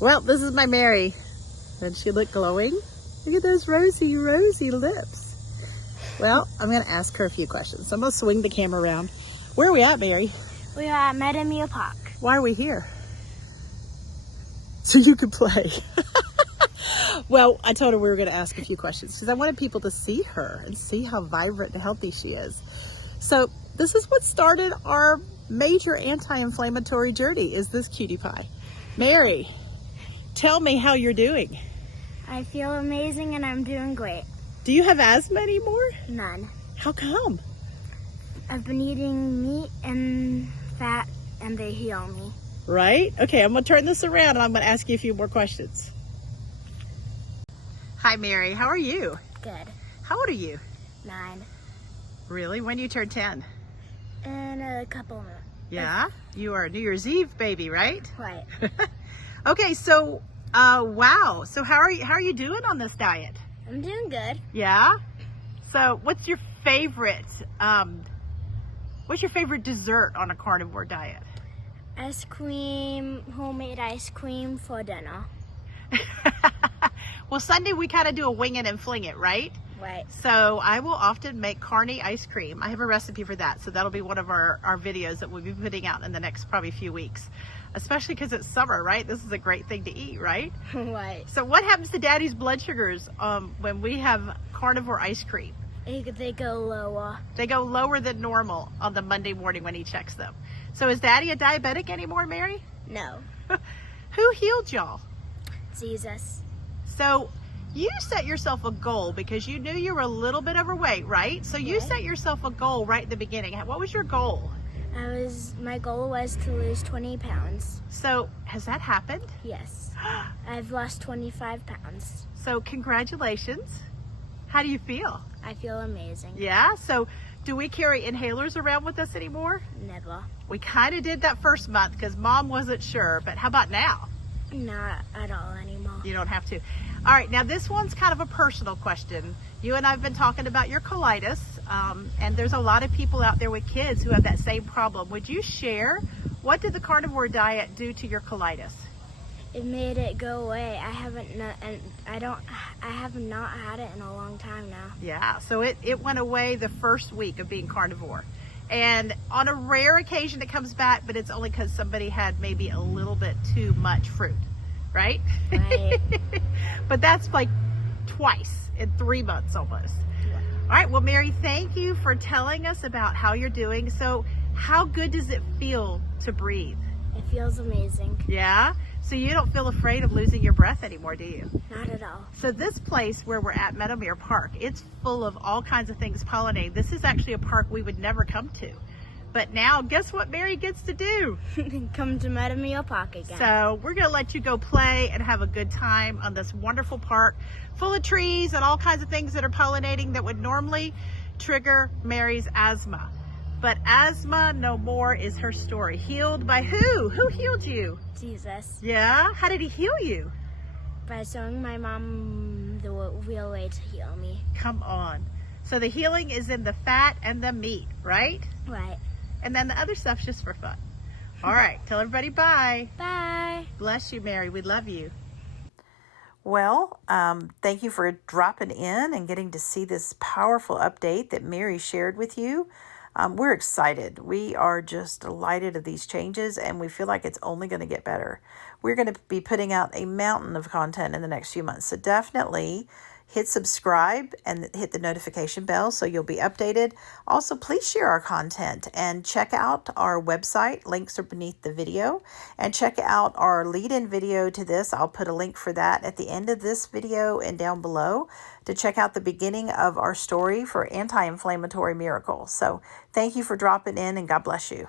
Well, this is my Mary. Doesn't she look glowing? Look at those rosy, rosy lips. Well, I'm going to ask her a few questions. So I'm going to swing the camera around. Where are we at, Mary? We are at Meadowmere Park. Why are we here? So you could play. Well, I told her we were going to ask a few questions because I wanted people to see her and see how vibrant and healthy she is. So this is what started our major anti-inflammatory journey, is this cutie pie. Mary, tell me how you're doing. I feel amazing and I'm doing great. Do you have asthma anymore? None. How come? I've been eating meat and fat and they heal me. Right? Okay, I'm going to turn this around and I'm going to ask you a few more questions. Hi, Mary. How are you? Good. How old are you? 9. Really? When do you turn 10? In a couple months. Yeah? You are a New Year's Eve baby, right? Right. Okay, so, wow. So how are you doing on this diet? I'm doing good. Yeah? So what's your favorite dessert on a carnivore diet? Ice cream, homemade ice cream for dinner. Well, Sunday we kind of do a wing it and fling it, right? Right. So I will often make Carni ice cream. I have a recipe for that. So that'll be one of our videos that we'll be putting out in the next probably few weeks, especially because it's summer, right? This is a great thing to eat, right? Right. So what happens to Daddy's blood sugars when we have carnivore ice cream? They go lower. They go lower than normal on the Monday morning when he checks them. So is Daddy a diabetic anymore, Mary? No. Who healed y'all? Jesus. So you set yourself a goal because you knew you were a little bit overweight, right? So you set yourself a goal right at the beginning. What was your goal? My goal was to lose 20 pounds. So has that happened? Yes. I've lost 25 pounds. So congratulations. How do you feel? I feel amazing. Yeah? So do we carry inhalers around with us anymore? Never. We kind of did that first month because Mom wasn't sure, but how about now? Not at all anymore. You don't have to. All right, now this one's kind of a personal question. You and I have been talking about your colitis, and there's a lot of people out there with kids who have that same problem. Would you share, what did the carnivore diet do to your colitis? It made it go away. I have not had it in a long time now. Yeah, so it went away the first week of being carnivore. And on a rare occasion it comes back, but it's only because somebody had maybe a little bit too much fruit, right? Right. But that's like twice in 3 months almost. Yeah. All right, well, Mary, thank you for telling us about how you're doing. So how good does it feel to breathe? It feels amazing. Yeah? So you don't feel afraid of losing your breath anymore, do you? Not at all. So this place where we're at, Meadowmere Park, it's full of all kinds of things pollinating. This is actually a park we would never come to. But now, guess what Mary gets to do? Come to Meadowmere Park again. So we're going to let you go play and have a good time on this wonderful park full of trees and all kinds of things that are pollinating that would normally trigger Mary's asthma. But asthma no more is her story. Healed by who? Who healed you? Jesus. Yeah? How did he heal you? By showing my mom the real way to heal me. Come on. So the healing is in the fat and the meat, right? Right. And then the other stuff's just for fun. All right. Tell everybody bye. Bye. Bless you, Mary. We love you. Well, thank you for dropping in and getting to see this powerful update that Mary shared with you. We're excited. We are just delighted of these changes, and we feel like it's only going to get better. We're going to be putting out a mountain of content in the next few months. So definitely hit subscribe and hit the notification bell so you'll be updated. Also, please share our content and check out our website. Links are beneath the video. And check out our lead-in video to this. I'll put a link for that at the end of this video and down below to check out the beginning of our story for Anti-Inflammatory Miracle. So thank you for dropping in, and God bless you.